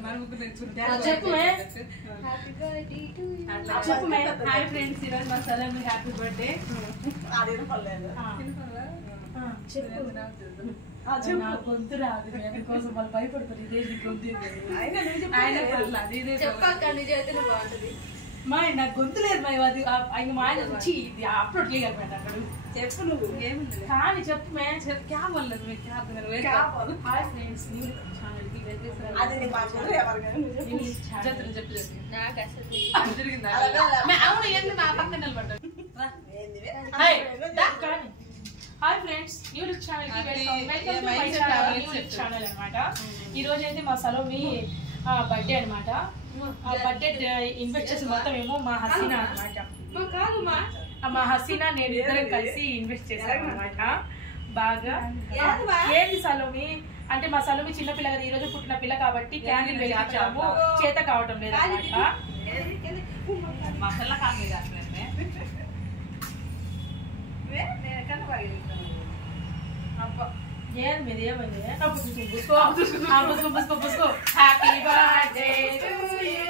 Hi friends, ఈరోజు మా సలమి happy birthday. నా గొంతు రాదు, కోసం వాళ్ళు భయపడుతుంది. ఇదే గొంతు మా నా గొంతు లేదు మా అది ఆయన మా ఆయన వచ్చి ఇది అప్లోడ్ చేయగలిపోయాడు అక్కడ. చెప్పు నువ్వు ఏముంది కానీ చెప్పు మే క్యాబ్ వల్ల hi friends, hi friends, YouTube channel అనమాట. ఈ రోజు అయితే మా సలోమి బర్త్డే అనమాట. బర్త్డే ఇన్వెస్ట్ చేసి మొత్తం ఏమో మా హసీనా అనమాట. మా హసీనా నేను ఇద్దరం కలిసి ఇన్వెస్ట్ చేశాను అనమాట. బాగా ఏంది సలోమి అంటే మా సలోమి చిన్నపిల్ల కదా, ఈ రోజు పుట్టిన పిల్ల కాబట్టి క్యాండిల్ వెలిగించాము, చేత కావటం లేదు అనమాట. ఏం మీది ఏమైంది? Happy birthday to you,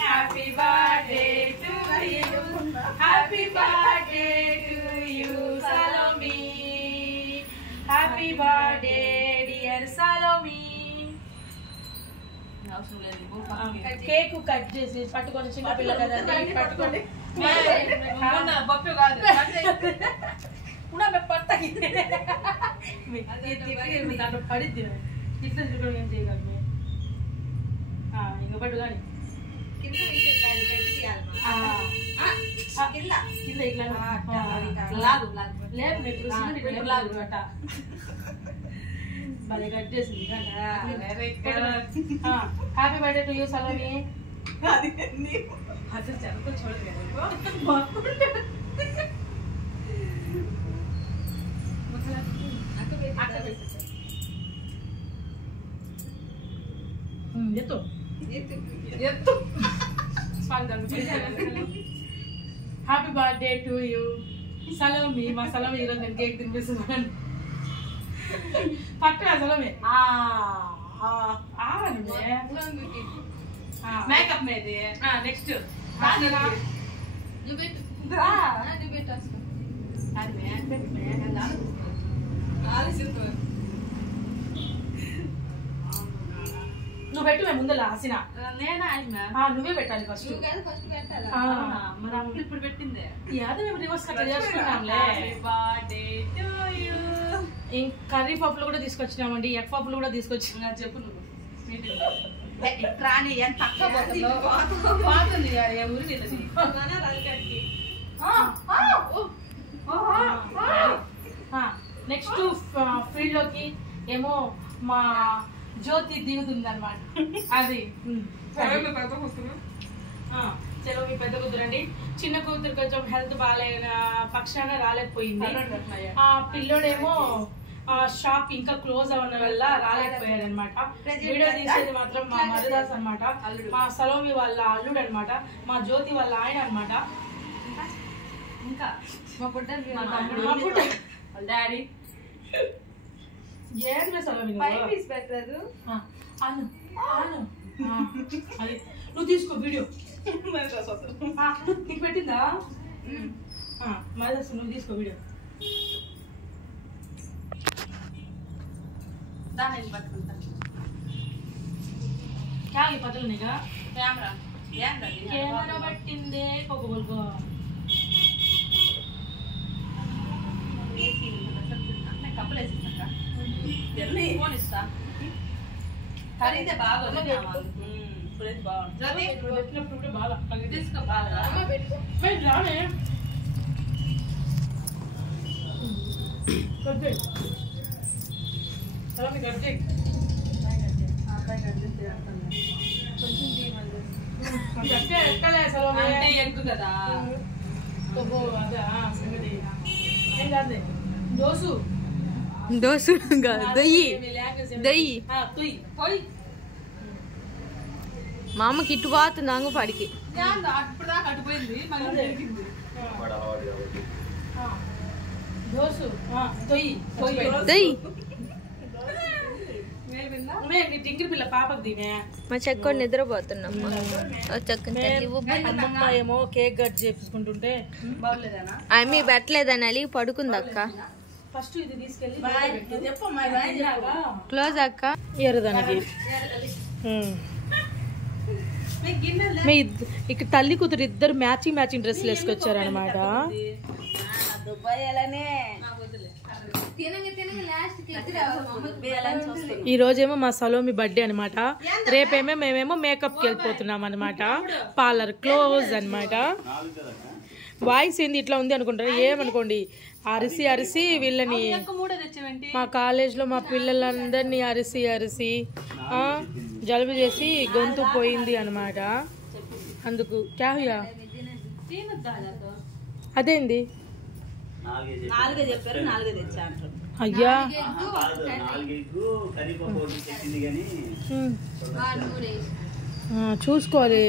happy birthday to you, happy birthday to you Salomi, happy birthday dear Salomi. Cake cut చేసి పట్టుకొని చిన్న పిల్ల కదా పట్టుకోండి. పడిద్ది ఇట్లా ఏం చేయగలరు ఇంకా పట్టు కానీ భలే కట్ చేసింది. Happy birthday to you Salomi. అసలు చెరకు చూడలేదు ఎత్తు ఎత్తు. Happy birthday to you Salomi. మా సలోమి ఈరోజు నేను కేక్ తినిపిస్తున్నాను. పక్కన సలోమి మేకప్ మీది. నెక్స్ట్ నువ్వు పెట్టు మేము ముందర హసీనా. నువ్వే పెట్టాలి ఫస్ట్. ఇప్పుడు పెట్టింది అదే మేము రివర్స్ కట్ చేసుకున్నాంలే. కర్రీ పప్పులు కూడా తీసుకొచ్చినామండి, ఎగ్ పప్పులు కూడా తీసుకొచ్చినా. చెప్పు నువ్వు రాని ఎంత పోతుంది ఊరి. నెక్స్ట్ ఫీల్డ్ లోకి ఏమో మా జ్యోతి దిగుతుంది అనమాట. అది చలో మీ పెద్ద కూతురండి. చిన్న కూతురు కొంచెం హెల్త్ బాగాలేన పక్షాన రాలేకపోయింది. పిల్లోడేమో షాప్ ఇంకా క్లోజ్ అవ్వడం వల్ల రాలేకపోయాడు అనమాట. వీడియో తీసేది మాత్రం మా మధుదాస్ అనమాట, మా సలోమి వాళ్ళ అల్లుడు అనమాట, మా జ్యోతి వాళ్ళ ఆయన అనమాట. ఇంకా మా పుట్ట డాడీ ఏడు సలోమి పెట్టదు. అది నువ్వు తీసుకో వీడియో. నీకు పెట్టిందా మధుదాస్? నువ్వు తీసుకో వీడియో. పట్టుకునిగా కెమెరా పట్టిందే కొబ్బరిగో. కప్పులు వేసేసాక ఫోన్ ఇస్తా. ఖరీదే బాగా పెట్టినప్పుడు బాగా తీసుకో. బాగా రానే అంటే ఎక్కువ కదా. దోసు దోసు దయ్యి దయ్యి మా అమ్మకి ఇటు పోతున్నాంగు పడికి అప్పుడు దాకా అటుపోయింది. దోసు దయ్యి దయ్యి డింగిరి పిల్ల పాపకు దీనే మా చెక్కోడు నిద్రపోతున్నాం. అమ్మమ్మ ఏమో కేక్ కట్ చేపించుకుంటుంటే ఆమె పెట్టలేదని అలిగి పడుకుంది అక్క. ఫస్ట్ ఇది తీసుకెళ్ళి క్లోజ్ అక్క. ఎర్రదానికి ఇక్కడ తల్లి కూతురు ఇద్దరు మ్యాచింగ్ డ్రెస్సులు వేసుకొచ్చారనమాట. ఈ రోజేమో మా సలోమి బర్త్డే అనమాట. రేపేమో మేమేమో మేకప్కి వెళ్ళిపోతున్నాం అనమాట. పార్లర్ క్లోజ్ అనమాట. వాయిస్ ఏంది ఇట్లా ఉంది అనుకుంటారు, ఏమనుకోండి. అరిసి వీళ్ళని మా కాలేజ్లో మా పిల్లలందరినీ అరిసి జలుబు చేసి గొంతు పోయింది అనమాట. అందుకు క్యాహుయా అదేంది అయ్యా చూసుకోవాలి.